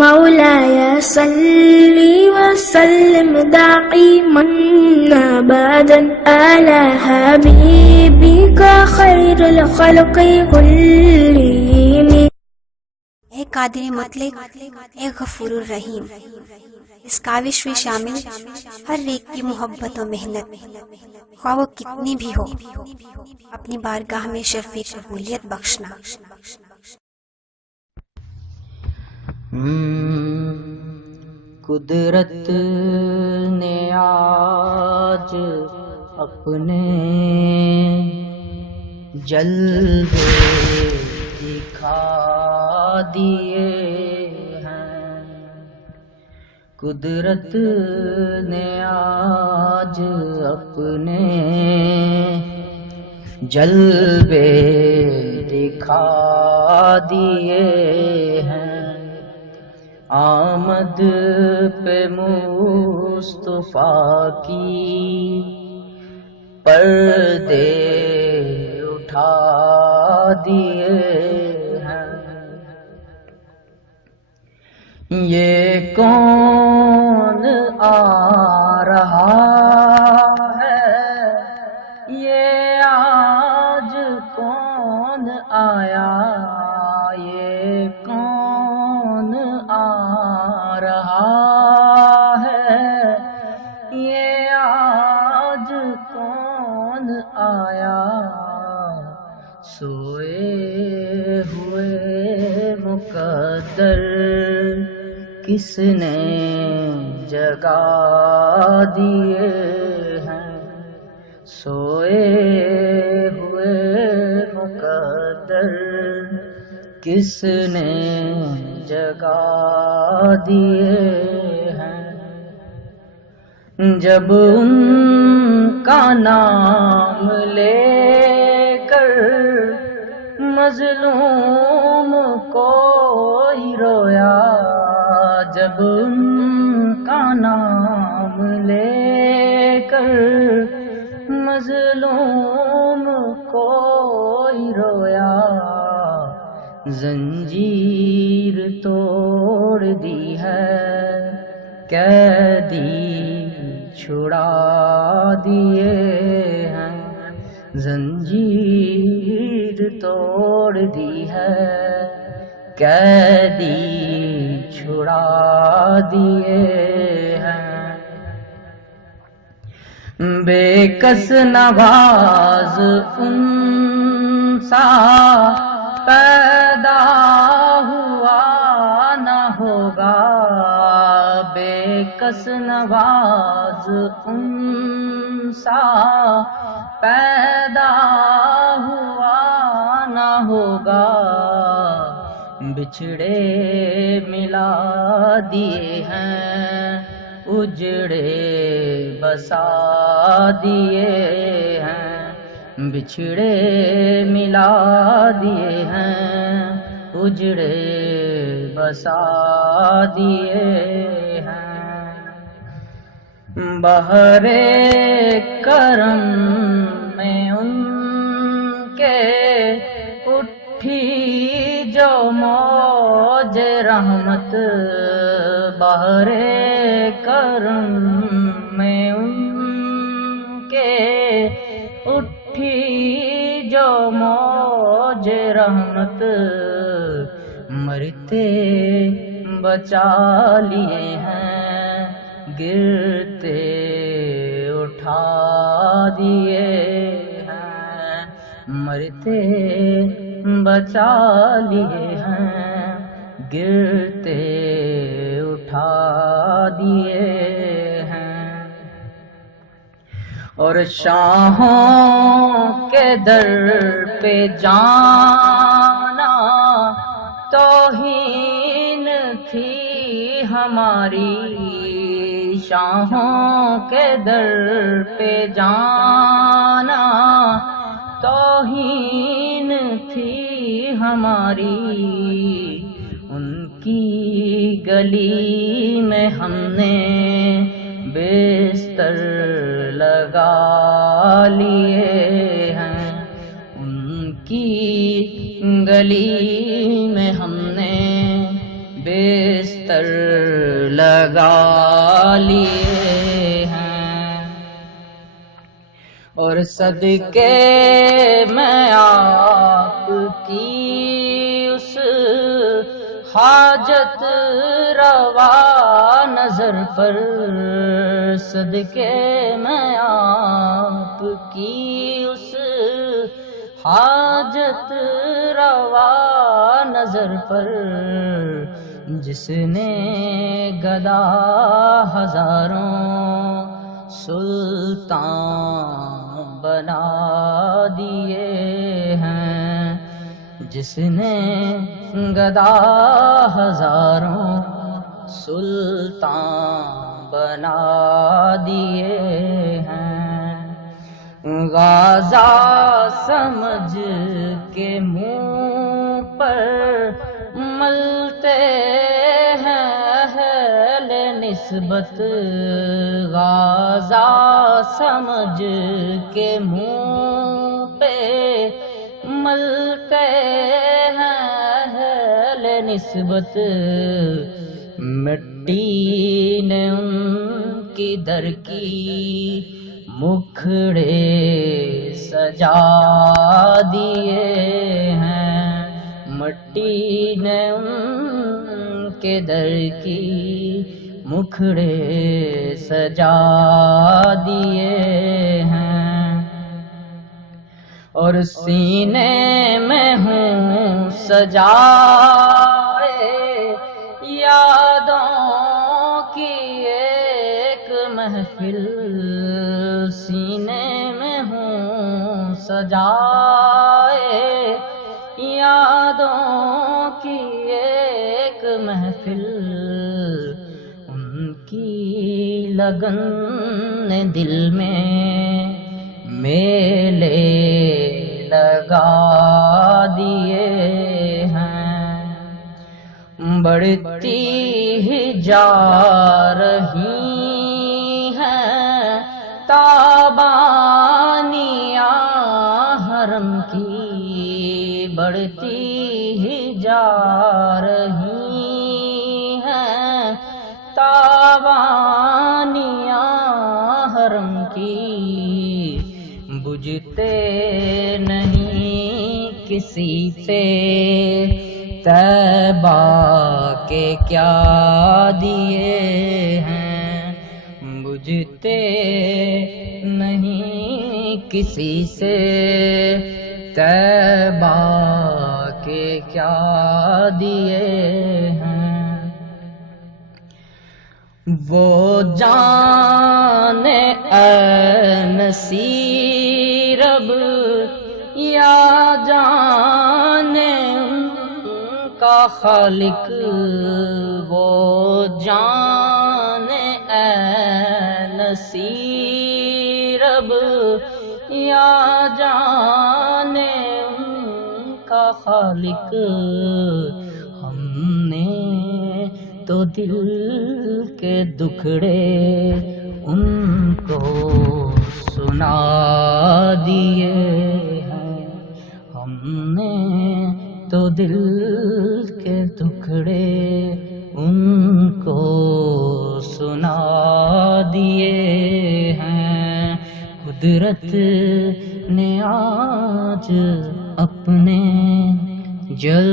مولاي صل وسلم دائما أبدا على حبيبك خير الخلق كلهم. اے قادر مطلق، اے غفور الرحیم، اس کاوش میں شامل ہر ایک کی محبت و محنت خواہ وہ کتنی بھی ہو اپنی بارگاہ میں شرف قبولیت بخشنا. قدرت نے آج اپنے جلوے دکھا دیے ہیں. قدرت نے آج اپنے جلوے دکھا دیے ہیں. آمد پہ مصطفیٰ کی پردے اٹھا دیے ہیں. یہ کون آ رہا ہے، یہ آج کون آیا، یہ کون آ رہا ہے، یہ آج کون آیا. سوئے ہوئے مقدر کس نے جگا دیے ہیں. سوئے ہوئے مقدر کس نے جگا دیے ہیں. جب ان کا نام لے کر مظلوم کوئی رویا، جب ان کا نام لے کر مظلوم کوئی رویا، زنجیر توڑ دی ہے قیدی چھڑا دیے ہیں. زنجیر توڑ دی ہے قیدی چھڑا دیے ہیں. بے کس نواز ان سا پیدا ہوا نہ ہوگا، بے کس نواز ان سا پیدا ہوا نہ ہوگا. بچھڑے ملا دیے ہیں، اجڑے بسا دیے ہیں. بچھڑے ملا دیے ہیں، اجڑے بسا دیے ہیں. بحر کرم میں ان کے اٹھی جو موج رحمت، بحر کرم میں ان کے اٹھی جو موج رحمت، مرتے بچا لیے ہیں، گرتے اٹھا دیے ہیں. مرتے بچا لیے ہیں، گرتے اٹھا دیے ہیں. اور شاہوں کے در پہ جانا توہین تھی ہماری، شاہوں کے در پہ جانا توہین تھی ہماری. ان کی گلی میں ہم نے بستر لگا لیے ہیں، ان کی گلی میں ہم نے بستر لگا لیے ہیں، اور صدقے میں آپ کی اس حاجت روا نظر پر، صدقے میں آپ کی اس حاجت روا نظر پر، جس نے گدا ہزاروں سلطان بنا دیے ہیں، جس نے گدا ہزاروں سلطان بنا دیے ہیں، غازہ سمجھ کے منہ پر ملتے ہیں اہل نسبت، غازہ سمجھ کے منہ پہ ملتے ہیں اہل نسبت، مٹی نے ان کی در کی مکھڑے سجا دیے ہیں، مٹی نے ان کے در کی مکھڑے سجا دیے ہیں، اور سینے میں ہوں سجائے یادوں کی ایک محفل، سینے میں ہوں سجائے یادوں کی ایک محفل، ان کی لگن نے دل میں میلے لگا دیے ہیں، بڑھتی ہی جا رہی ہیں تابانیاں حرم کی، بڑھتی ہی جا رہی ہیں تابانیاں حرم کی، بجھتے نہیں کسی پہ طیبہ کے کیا دیے ہیں، بجھتے نہیں کسی سے طیبہ کے کیا دیے ہیں، وہ جانے اے نصیر اب یا جانے ان کا خالق، وہ جانے اے نصیر اب یا جانے ان کا خالق، ہم نے تو دل کے دکھڑے ان کو سنا دیے ہیں، ہم نے تو دل کے ٹکڑے ان کو سنا دیے ہیں، قدرت نے آج اپنے جل